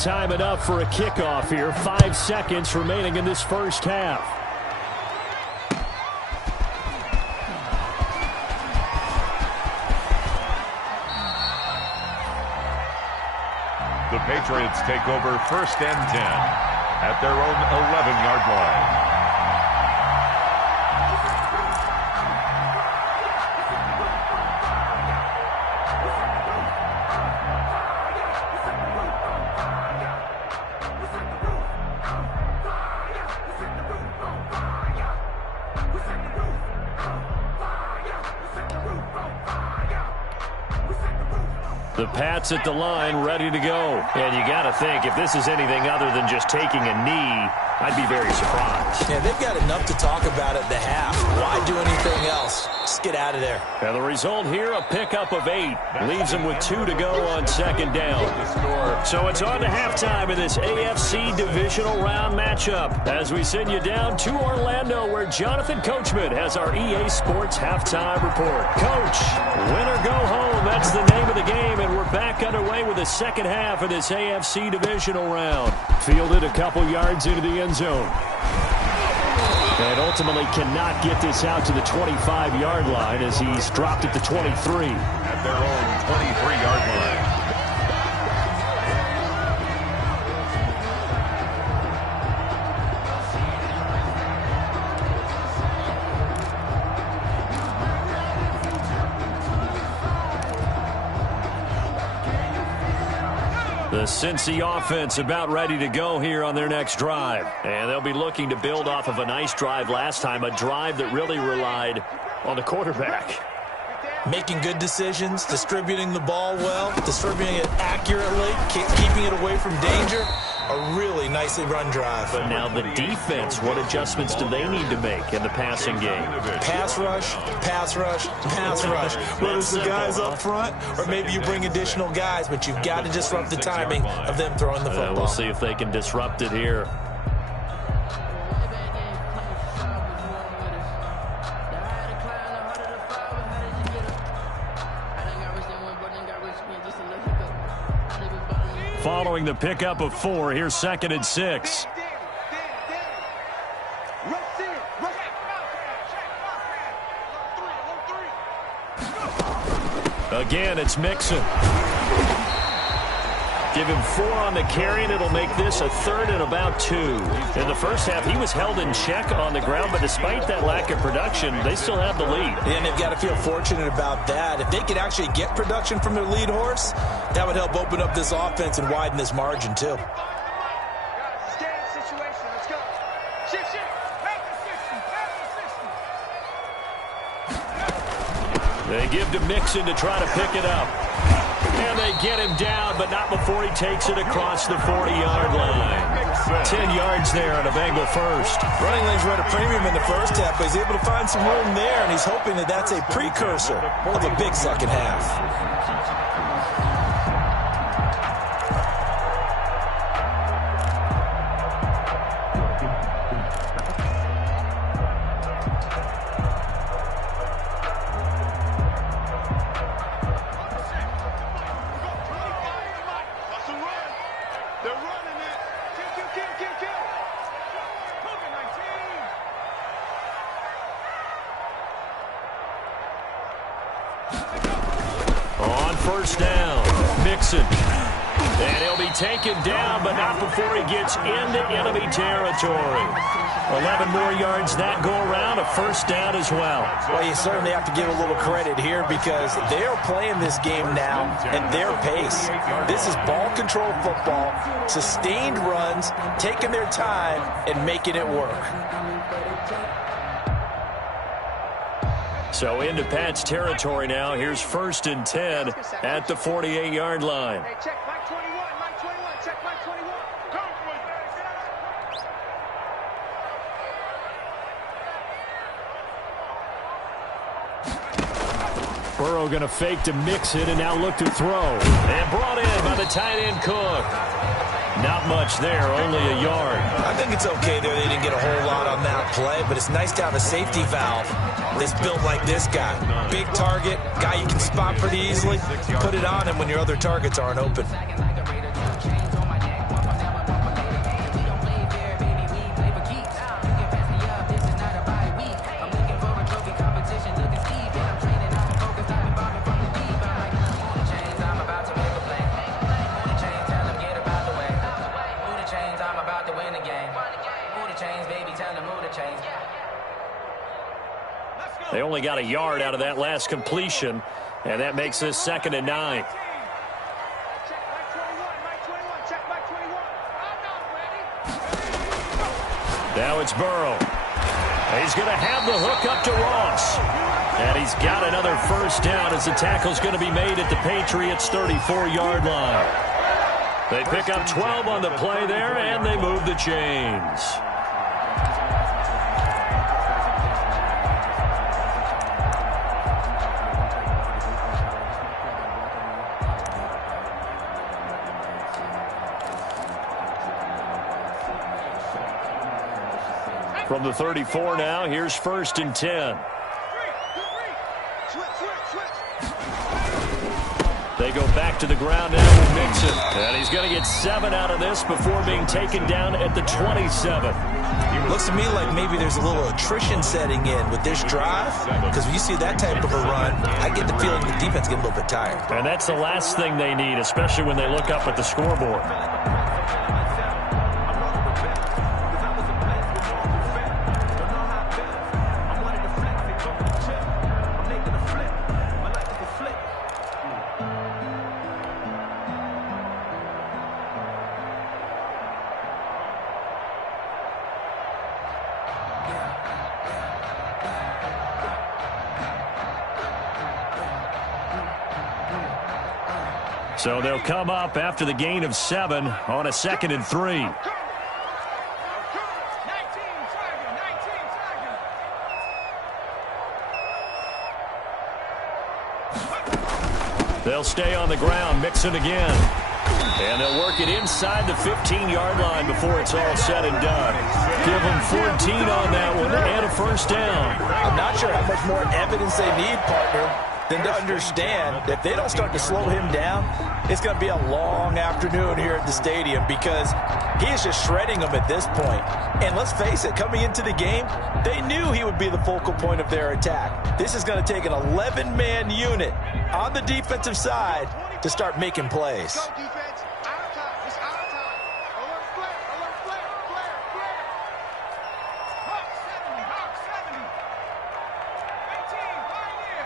time it up for a kickoff here. 5 seconds remaining in this first half. The Patriots take over 1st and 10 at their own 11-yard line. The Pats at the line, ready to go. And you got to think, if this is anything other than just taking a knee, I'd be very surprised. Yeah, they've got enough to talk about at the half. Why do anything else? Just get out of there. And the result here, a pickup of 8. Leaves them with 2 to go on 2nd down. So it's on to halftime in this AFC divisional round matchup as we send you down to Orlando, where Jonathan Coachman has our EA Sports halftime report. Coach, win or go home, that's the name of the game, and we're back underway with the second half of this AFC divisional round. Fielded a couple yards into the end zone. And ultimately cannot get this out to the 25-yard line as he's dropped at the 23. At their own 23-yard line. The Cincy offense about ready to go here on their next drive. And they'll be looking to build off of a nice drive last time, a drive that really relied on the quarterback. Making good decisions, distributing the ball well, distributing it accurately, keeping it away from danger. A really nicely run drive. But now the defense, what adjustments do they need to make in the passing game? Pass rush, pass rush, pass rush. Whether it's the guys up front or maybe you bring additional guys, but you've got to disrupt the timing of them throwing the football. We'll see if they can disrupt it here. Following the pickup of 4, here's 2nd and 6. Again, it's Mixon. Give him 4 on the carry, and it'll make this a 3rd and about 2. In the first half, he was held in check on the ground, but despite that lack of production, they still have the lead. And they've got to feel fortunate about that. If they could actually get production from their lead horse, that would help open up this offense and widen this margin, too. They give to Mixon to try to pick it up. And they get him down, but not before he takes it across the 40-yard line. 10 yards there on a Bengal first. Running lanes run a premium in the first half, but he's able to find some room there, and he's hoping that that's a precursor of a big second half. On first down, Mixon. And he'll be taken down, but not before he gets into enemy territory. 11 more yards that go around, a first down as well. Well, you certainly have to give a little credit here because they are playing this game now at their pace. This is ball control football, sustained runs, taking their time and making it work. So into Pat's territory now. Here's 1st and 10 at the 48-yard line. Hey, check Mike 21, Mike 21, check Mike 21. Burrow going to fake to Mixon and now look to throw. And brought in by the tight end Cook. Not much there, only a yard. I think it's okay there. They didn't get a whole lot on that play, but it's nice to have a safety valve that's built like this guy. Big target, guy you can spot pretty easily. Put it on him when your other targets aren't open. They only got a yard out of that last completion, and that makes this 2nd and 9. Now it's Burrow. He's going to have the hook up to Ross. And he's got another first down as the tackle's going to be made at the Patriots' 34-yard line. They pick up 12 on the play there, and they move the chains. From the 34 now, here's 1st and 10. They go back to the ground now with Mixon. And he's going to get 7 out of this before being taken down at the 27. Looks to me like maybe there's a little attrition setting in with this drive, because when you see that type of a run, I get the feeling the defense get a little bit tired. And that's the last thing they need, especially when they look up at the scoreboard. So they'll come up after the gain of 7 on a 2nd and 3. They'll stay on the ground, Mixon again. And they'll work it inside the 15-yard line before it's all said and done. Give them 14 on that one and a first down. I'm not sure how much more evidence they need, partner, than to understand that if they don't start to slow him down, it's going to be a long afternoon here at the stadium, because he is just shredding them at this point. And let's face it, coming into the game, they knew he would be the focal point of their attack. This is going to take an 11-man unit on the defensive side to start making plays. Go defense. Out of time. It's out of time. Alert flare. Alert flare. Flare. Flare. Hawk 70. Hawk 70. 18. Pioneer.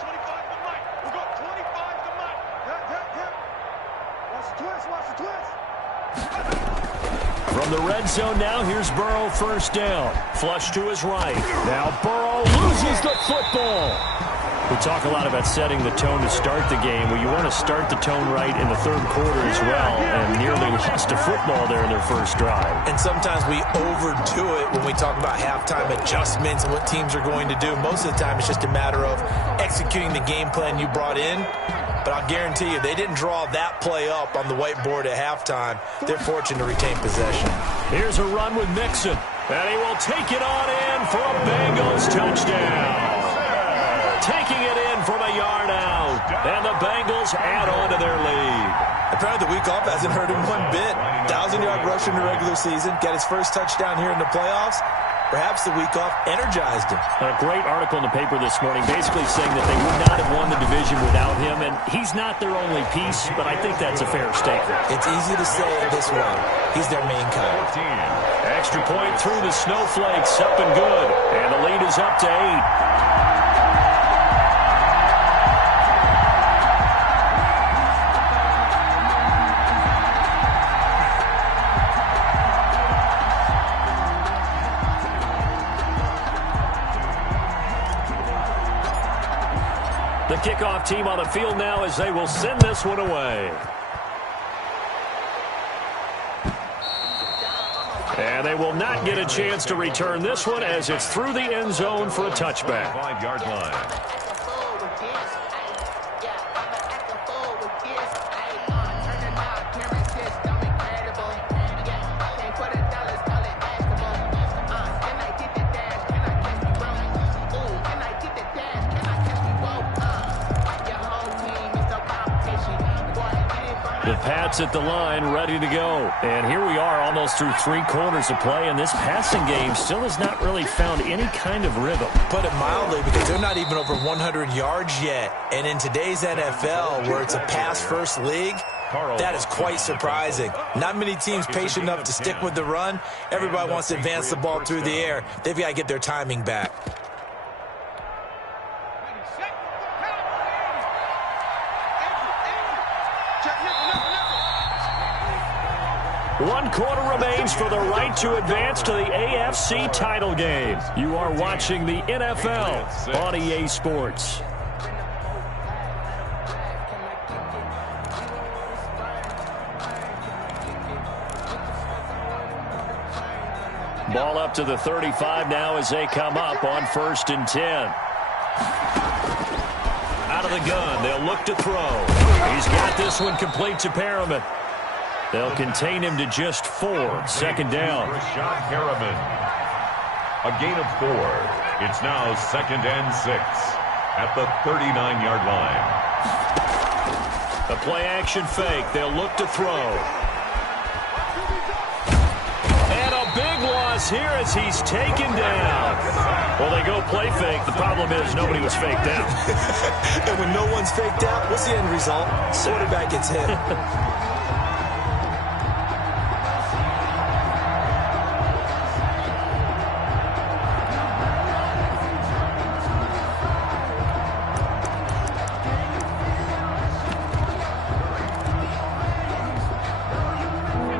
25 to Mike. We got 25 to Mike. Yep. Watch the twist. Watch the twist. From the red zone now, here's Burrow, first down. Flush to his right. Now Burrow loses the football. We talk a lot about setting the tone to start the game. Well, you want to start the tone right in the 3rd quarter as well, and nearly lost a football there in their first drive. And sometimes we overdo it when we talk about halftime adjustments and what teams are going to do. Most of the time, it's just a matter of executing the game plan you brought in. But I'll guarantee you, they didn't draw that play up on the whiteboard at halftime. They're fortunate to retain possession. Here's a run with Mixon, and he will take it on in for a Bengals touchdown. Taking it in from a yard out, and the Bengals add on to their lead. Apparently the week off hasn't hurt him one bit. 1,000-yard rusher in the regular season, got his first touchdown here in the playoffs. Perhaps the week off energized him. A great article in the paper this morning basically saying that they would not have won the division without him, and he's not their only piece, but I think that's a fair statement. It's easy to say it this way. He's their main guy. Extra point through the snowflakes, up and good, and the lead is up to 8. The kickoff team on the field now as they will send this one away. And they will not get a chance to return this one as it's through the end zone for a touchback. 5-yard line. The Pats at the line, ready to go. And here we are almost through 3 quarters of play, and this passing game still has not really found any kind of rhythm. Put it mildly, because they're not even over 100 yards yet. And in today's NFL, where it's a pass-first league, That is quite surprising. Not many teams patient enough to stick with the run. Everybody wants to advance the ball through the air. They've got to get their timing back. One quarter remains for the right to advance to the AFC title game. You are watching the NFL on EA Sports. Ball up to the 35 now as they come up on 1st and 10. Out of the gun, they'll look to throw. He's got this one complete to Perriman. They'll contain him to just 4. 2nd down. Rashad Perriman. A gain of 4. It's now 2nd and 6 at the 39-yard line. A play-action fake. They'll look to throw. And a big loss here as he's taken down. Well, they go play fake. The problem is nobody was faked out. And when no one's faked out, what's the end result? Quarterback gets hit.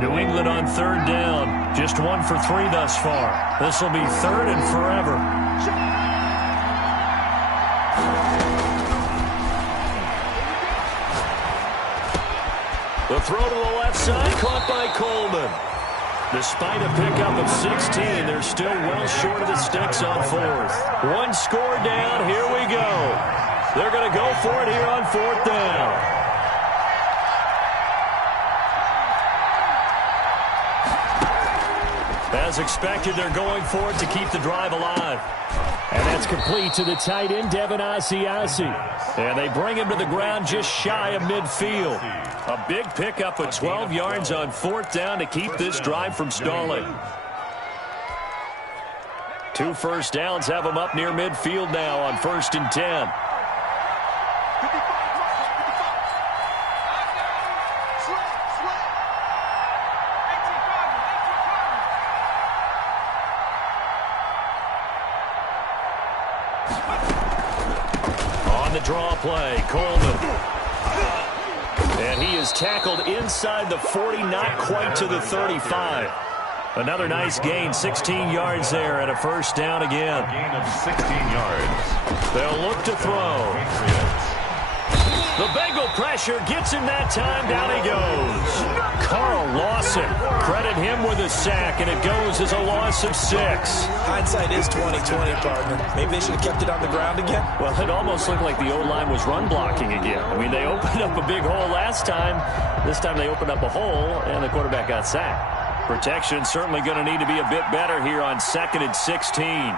New England on 3rd down. Just 1 for 3 thus far. This will be 3rd and forever. The throw to the left side, caught by Coleman. Despite a pickup of 16, they're still well short of the sticks on 4th. 1 score down, here we go. They're going to go for it here on 4th down. As expected, they're going for it to keep the drive alive. And that's complete to the tight end, Devin Asiasi. And they bring him to the ground just shy of midfield. A big pickup of 12 yards on 4th down to keep this drive from stalling. 2 first downs have them up near midfield now on 1st and 10. On the draw play, Coleman. And he is tackled inside the 40, not quite to the 35. Another nice gain, 16 yards there, and a 1st down again. A gain of 16 yards. They'll look to throw. The Bengal pressure gets him that time. Down he goes. Carl Lawson, credit him with a sack, and it goes as a loss of 6. Hindsight is 20/20, partner. Maybe they should have kept it on the ground again. Well, it almost looked like the O-line was run blocking again. I mean, they opened up a big hole last time. This time they opened up a hole, and the quarterback got sacked. Protection certainly going to need to be a bit better here on 2nd and 16.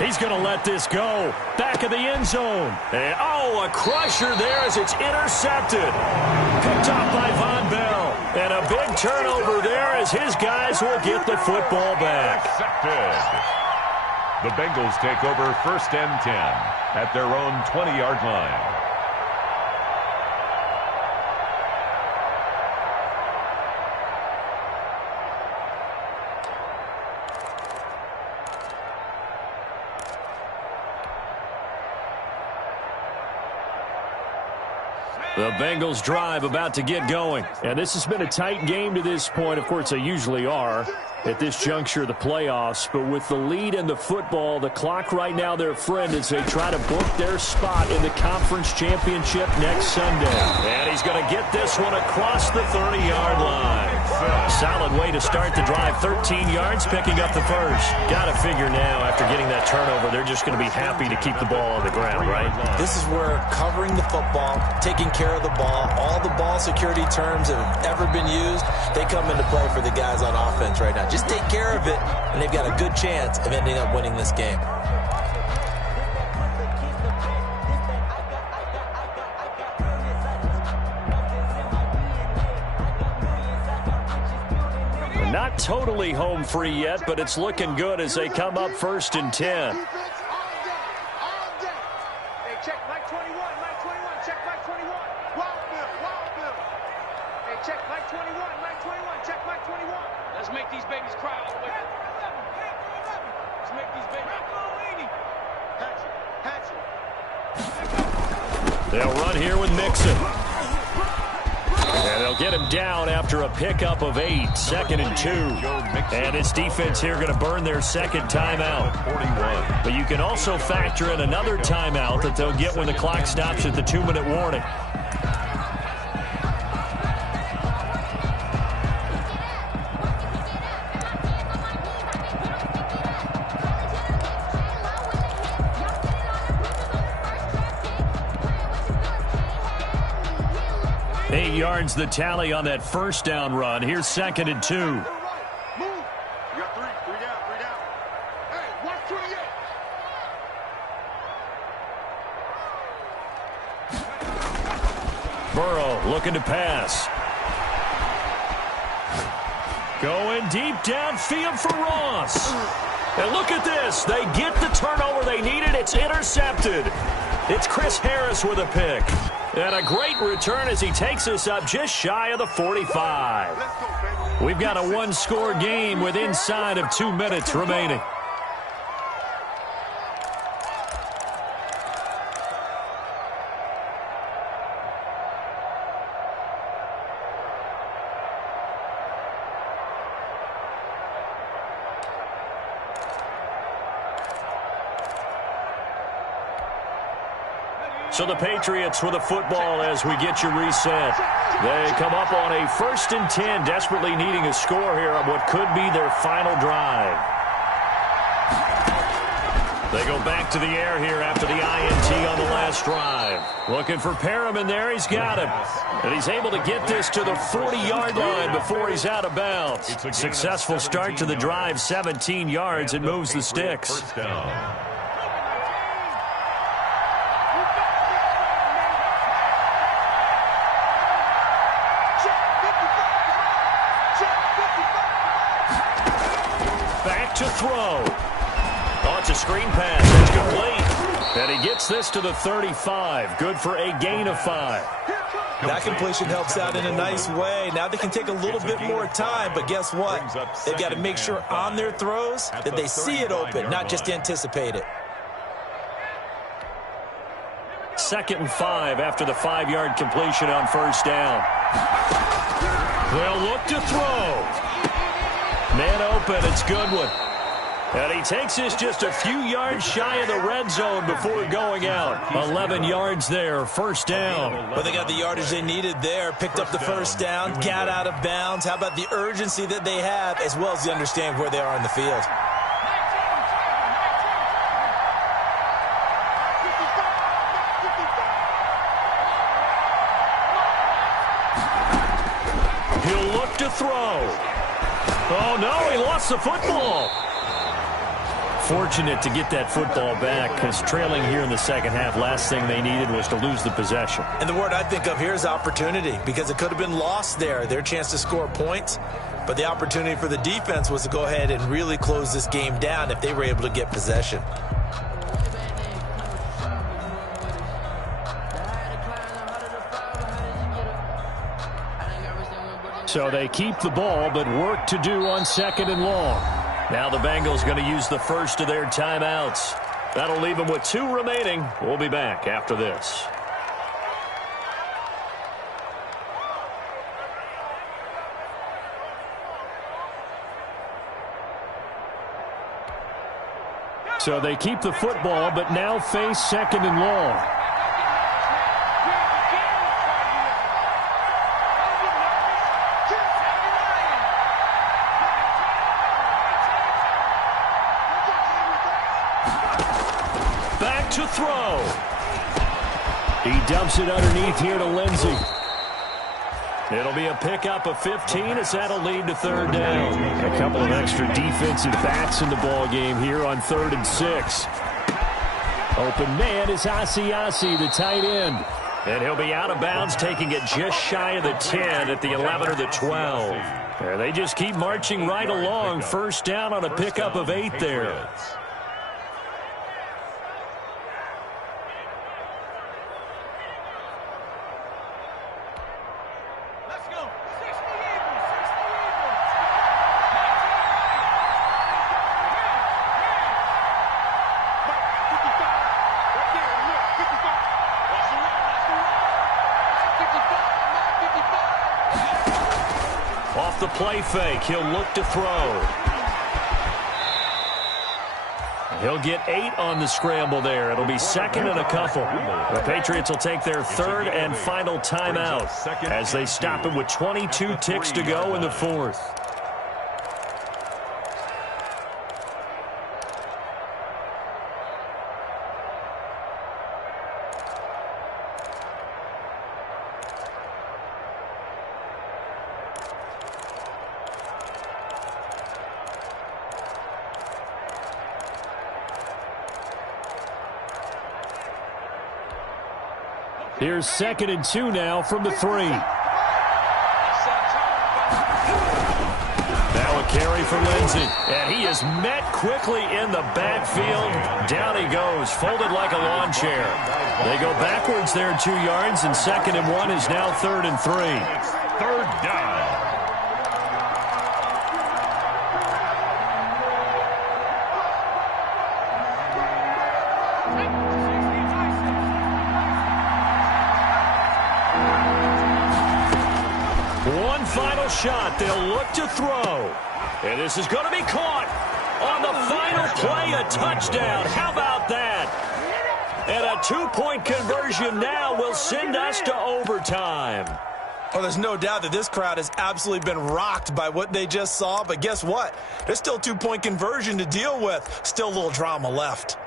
He's going to let this go. Back of the end zone. And, oh, a crusher there as it's intercepted. Picked off by Von Bell. And a big turnover there as his guys will get the football back. Intercepted. The Bengals take over 1st and 10 at their own 20-yard line. The Bengals drive about to get going. And this has been a tight game to this point. Of course, they usually are at this juncture of the playoffs. But with the lead in the football, the clock right now their friend as they try to book their spot in the conference championship next Sunday. And he's going to get this one across the 30-yard line. Solid way to start the drive. 13 yards, picking up the 1st. Got to figure now, after getting that turnover, they're just going to be happy to keep the ball on the ground, right? This is where covering the football, taking care of the ball, all the ball security terms that have ever been used, they come into play for the guys on offense right now. Just take care of it, and they've got a good chance of ending up winning this game. Not totally home free yet, but it's looking good as they come up 1st and 10. check Mike 21, Mike 21, check Mike 21. Wild Bill, Wild Bill. Hey, check Mike 21, Mike 21, check Mike 21. Let's make these babies cry all the way. Let's make these babies cry. Hatchet. They'll run here with Mixon. And they'll get him down after a pickup of 8, 2nd and 2. And this defense here going to burn their second timeout. But you can also factor in another timeout that they'll get when the clock stops at the 2-minute warning. Yards the tally on that first down run. Here's 2nd and 2. Move. You got three down. Hey, watch 28. Burrow looking to pass. Going deep downfield for Ross. And look at this. They get the turnover they needed. It's intercepted. It's Chris Harris with a pick. And a great return as he takes us up just shy of the 45. We've got a one-score game with inside of 2 minutes remaining. So the Patriots with the football as we get you reset. They come up on a 1st and 10, desperately needing a score here on what could be their final drive. They go back to the air here after the INT on the last drive. Looking for Perriman there. He's got him. And he's able to get this to the 40-yard line before he's out of bounds. Successful start to the drive, 17 yards, and moves the sticks. To throw. Oh, it's a screen pass. It's complete. And he gets this to the 35. Good for a gain of 5. That completion helps out in a nice way. Now they can take a little bit more time, but guess what? They've got to make sure on their throws that they see it open, not just anticipate it. 2nd and 5 after the 5-yard completion on first down. They'll look to throw. Man open. It's Goodwin. And he takes this just a few yards shy of the red zone before going out. 11 yards there, first down. But they got the yardage they needed there, picked up the first down, got out of bounds. How about the urgency that they have, as well as the understanding where they are in the field? He'll look to throw. Oh, no, he lost the football. Fortunate to get that football back because trailing here in the second half, last thing they needed was to lose the possession. And the word I think of here is opportunity because it could have been lost there, their chance to score points. But the opportunity for the defense was to go ahead and really close this game down if they were able to get possession. So they keep the ball, but work to do on 2nd and long. Now the Bengals going to use the first of their timeouts. That'll leave them with 2 remaining. We'll be back after this. So they keep the football, but now face 2nd and long. To throw. He dumps it underneath here to Lindsey. It'll be a pickup of 15 as that'll lead to 3rd down. A couple of extra defensive backs in the ball game here on 3rd and 6. Open man is Asiasi, the tight end. And he'll be out of bounds, taking it just shy of the 10 at the 11 or the 12. And they just keep marching right along. First down on a pickup of 8 there. the play fake. He'll look to throw. He'll get 8 on the scramble there. It'll be second and a couple. The Patriots will take their third and final timeout as they stop it with 22 ticks to go in the fourth. Here's 2nd and 2 now from the 3. Now a carry for Lindsey. And he is met quickly in the backfield. Down he goes, folded like a lawn chair. They go backwards there 2 yards, and 2nd and 1 is now 3rd and 3. It's 3rd down. One final shot. They'll look to throw. And this is going to be caught. On the final play, a touchdown. How about that? And a 2-point conversion now will send us to overtime. Well, there's no doubt that this crowd has absolutely been rocked by what they just saw. But guess what? There's still a 2-point conversion to deal with. Still a little drama left.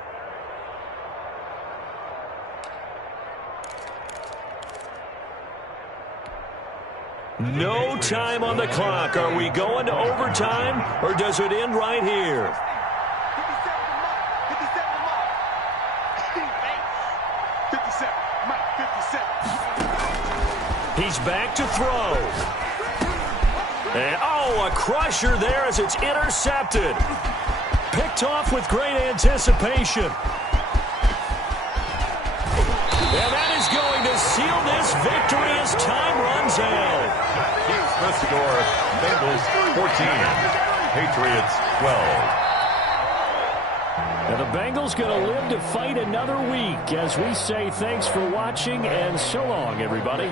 No time on the clock. Are we going to overtime, or does it end right here? 57, Mike, 57. He's back to throw. And, oh, a crusher there as it's intercepted. Picked off with great anticipation. And that is going to seal this victory as time runs out. Keeps the score. Bengals 14, Patriots 12. And the Bengals going to live to fight another week as we say thanks for watching and so long, everybody.